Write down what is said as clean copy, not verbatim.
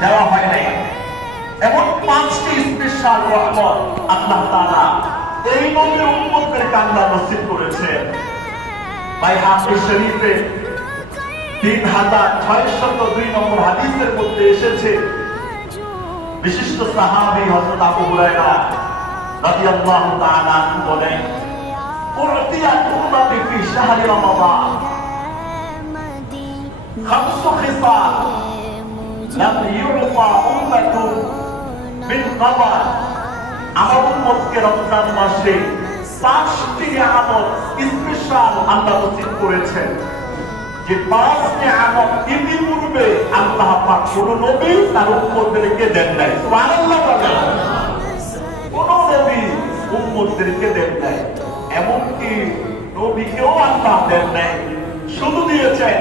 দেওয়া হয় নাই। এমন 5টি স্পেশাল রহমত আল্লাহ তাআলা এই নবীর উম্মতদেরকে আল্লাহ নসিব করেছেন। বাইহাকী শরীফে 3602 নম্বর হাদিসের মধ্যে এসেছে, বিশিষ্ট সাহাবী হযরত আবু হুরায়রা রাদিয়াল্লাহু তাআলা আনহু বলেন, উরতিয়াত উম্মতি ফি শাহরি রমাদান খামসু খিসাল লাম ইউতা উম্মাতুন মিন ক্বাবাল। আমার উম্মতকে রমজান মাসে 5টি নিয়ামত স্পেশাল আল্লাহ নসিব করেছেন, যে 5 নিয়ামত ইতিপূর্বে আল্লাহ পাক কোন নবী তার উম্মতদেরকে দেন নাই। সুবহানাল্লাহ বলেন, কোন নবী উম্মতদেরকে দেন নাই, এমনকি নবীকেও আল্লাহ দেন নাই। শুধু দিয়েছেন